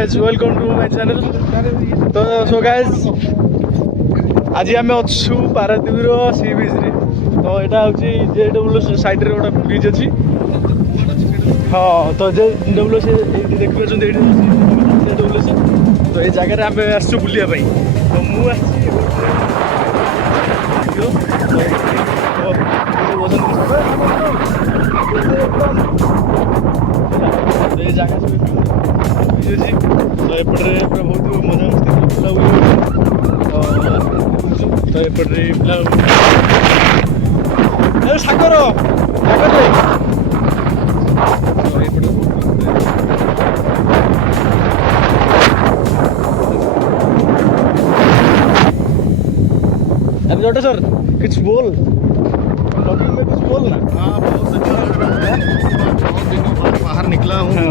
guys, welcome to my channel. तो so guys, आज आम अच्छु पारादीप सी बीच रे तो यहाँ हूँ जेडब्ल्यू साइड रे गोटे ब्रिज अच्छी हाँ तो जेडब्ल्यू से देखिए जेडब्ल्यू से तो ये जगह आम आसु बुलाई तो मुझे ये जगह सब अच्छी तो एपटे बहुत मजा मस्ती तो एपटे पिला सागर सागर अरे जोटे सर कुछ बोल ब्लॉगिंग में कुछ बोल ना। हाँ बहुत दिनों बाद बाहर निकला हूँ।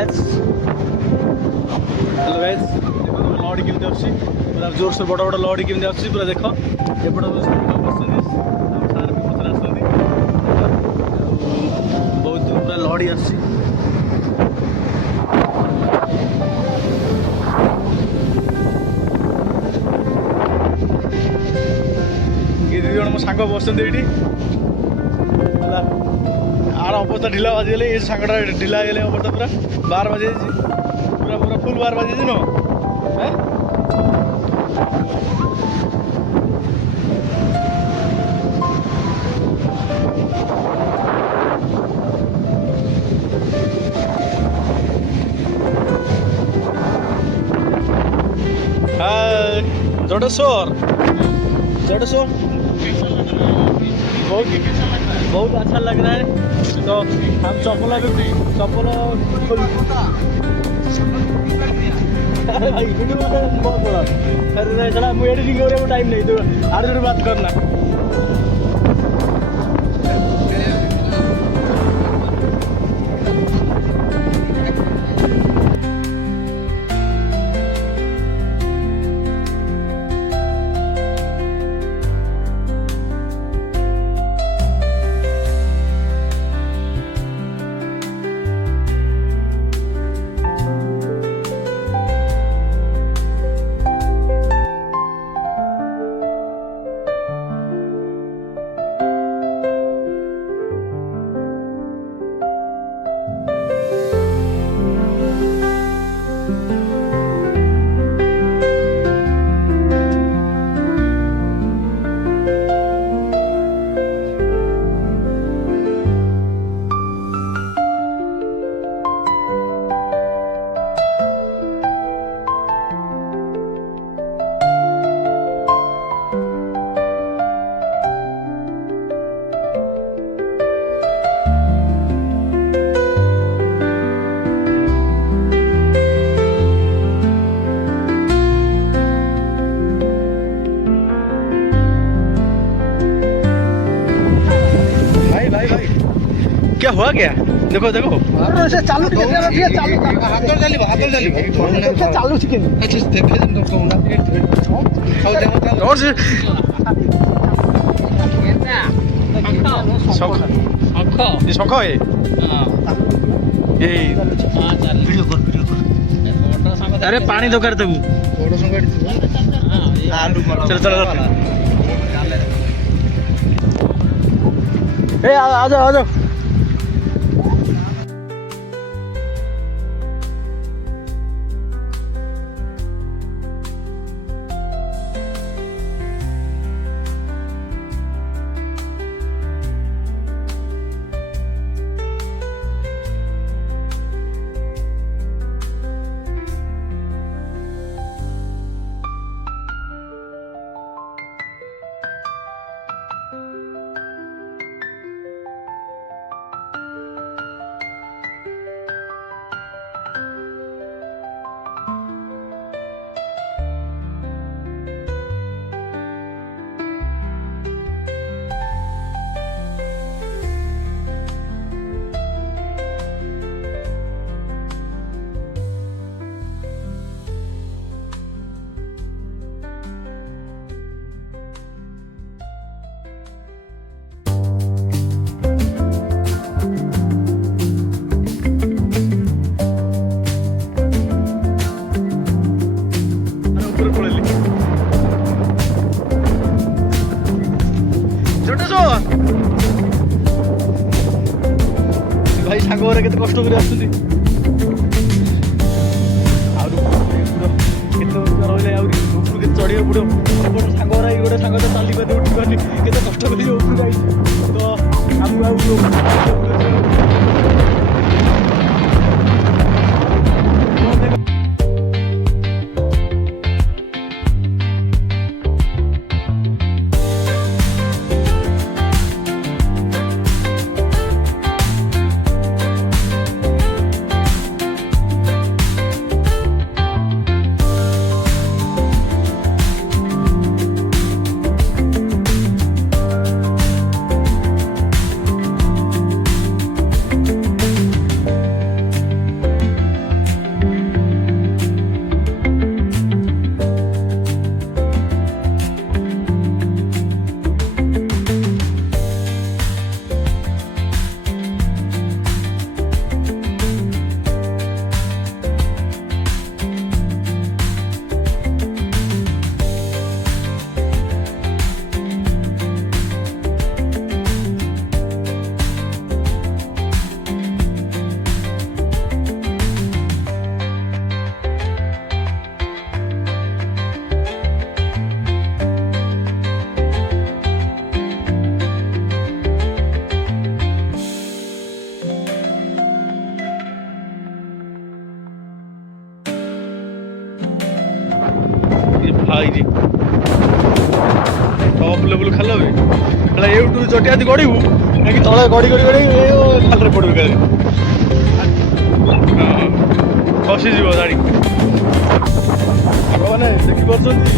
गाइस हेलो गाइस देखो लहड़ी केमती आसी पूरा जोर से बड़ बड़ लहड़ी केमती आसी पूरा देख एपट बसुँच सार भी पचर आसुँच बहुत पूरा लहड़ी आसी ये दीदी जन मो सांग बसुँच ये आर अवस्था ढिला बाजिगले ये सांगटा ढिला गले अवस्था पूरा 12 बजे पूरा पूरा फुल 12 बजे न हाय जोड़ेश्वर बहुत अच्छा लग रहा है तो हम चप्पल खोल अरे भाई वीडियो बहुत बड़ा अरे चला मुझे एडिटिंग करने में टाइम नहीं तो आर जोड़े बात करना क्या हुआ क्या देखो देखो से चालू चालू चिकन और से ये शंख है ये अरे पानी दरकार तब चलो चलो ए आ जाओ आ जाओ भाई सांग केते कष्ट कर आसुँच चढ़ पड़ो सांग गोटे सांग चाली पारे उठी पारे केते कष्ट कर तो आमको ହେଇଛି ଟପ୍ ଲେବୁଲ୍ ଖାଲ ବି ହେଲେ ଏଇଠୁ ଜଟିଆ ଯଦି ଗଡ଼ିବୁ ନାକି ତଳେ ଗଡ଼ି ଗଡ଼ି ଗଡ଼ି ଖାଲରେ ପଡ଼ିବୁ କାଳେ ହଁ ଖସିଯିବ ଗାଡ଼ି ସାଙ୍ଗମାନେ ଦେଖିପାରୁଛନ୍ତି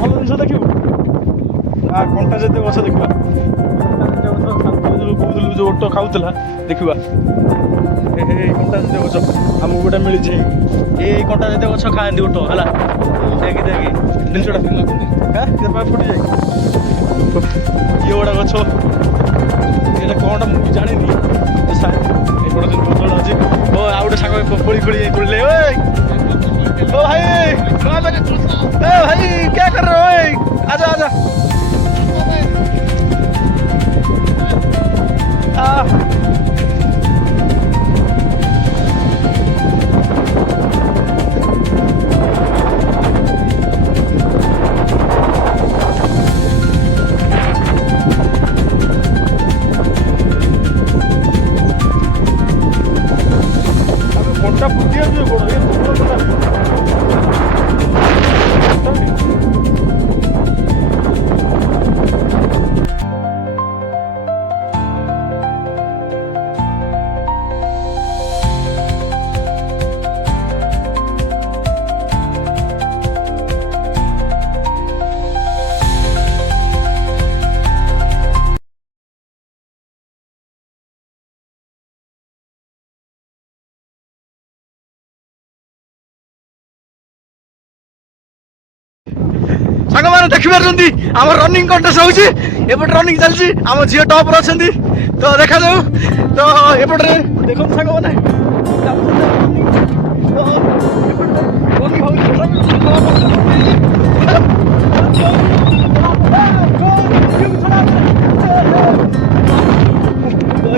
ଭଲ ଜିନିଷ ଦେଖିବୁ କଣ୍ଟା ଯେତେ ଗଛ ଦେଖିବା କହୁଥିଲୁ ଯେଉଁ ଓଟ ଖାଉଥିଲା ଦେଖିବା ଏ କଣ୍ଟା ଯେତେ ଗଛ ଆମକୁ ଗୋଟେ ମିଳିଛି ଏଇ କଣ୍ଟା ଯେତେ ଗଛ ଖାଆନ୍ତି ଓଟ ହେଲା ଦେଖି ଦେଖି ଜିନିଷଟା ଫୁଟି ଯାଏ ଇଏ ଗୋଟା ଗଛ ଏଇଟା କ'ଣଟା ମୁଁ ବି ଜାଣିନି ଏପଟେ ଯେଉଁ ଗଛଟା ଅଛି ଓ ଆଉ ଗୋଟେ ସାଙ୍ଗ ଖୋଳି ଖୋଳି ଖୋଳିଲେ ओ भाई ए भाई क्या कर रहे हो भाई आजा आजा कोटा फुटिया जो गोड़ ये ସାଙ୍ଗମାନେ ଦେଖିପାରୁଛନ୍ତି ଆମର ରନିଂ କଣ୍ଟେଷ୍ଟ ହେଉଛି ଏପଟେ ରନିଂ ଚାଲିଛି ଆମ ଝିଅ ଟପ୍ରେ ଅଛନ୍ତି ତ ଦେଖାଯାଉ ତ ଏପଟରେ ଦେଖନ୍ତୁ ସାଙ୍ଗମାନେ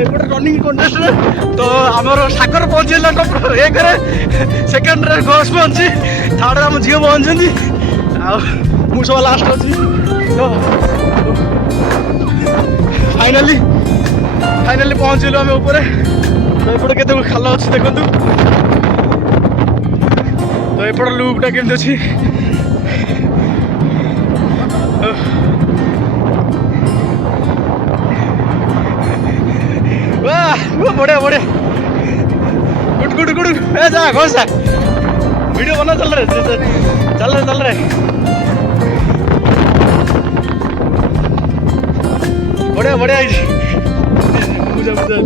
ଏପଟେ ରନିଂ କଣ୍ଟେଷ୍ଟରେ ତ ଆମର ସାଗର ପହଞ୍ଚିଲା ଏକରେ ସେକେଣ୍ଡରେ ଘୋଷ ପହଞ୍ଚି ଥାର୍ଡରେ ଆମ ଝିଅ ପହଞ୍ଚିଛନ୍ତି ଆଉ ମୁଁ ସବୁ ଲାଷ୍ଟ ଅଛି ଫାଇନାଲି ପହଞ୍ଚିଲୁ ଆମେ ଉପରେ ତ ଏପଟେ କେତେ ଖାଲ ଅଛି ଦେଖନ୍ତୁ ତ ଏପଟ ଲୁକ୍ଟା କେମିତି ଅଛି ବଢିଆ ବଢିଆ गुड गुड गुड ए जा घोष वीडियो बना चल रहे बढ़िया बढ़िया मुझे सागर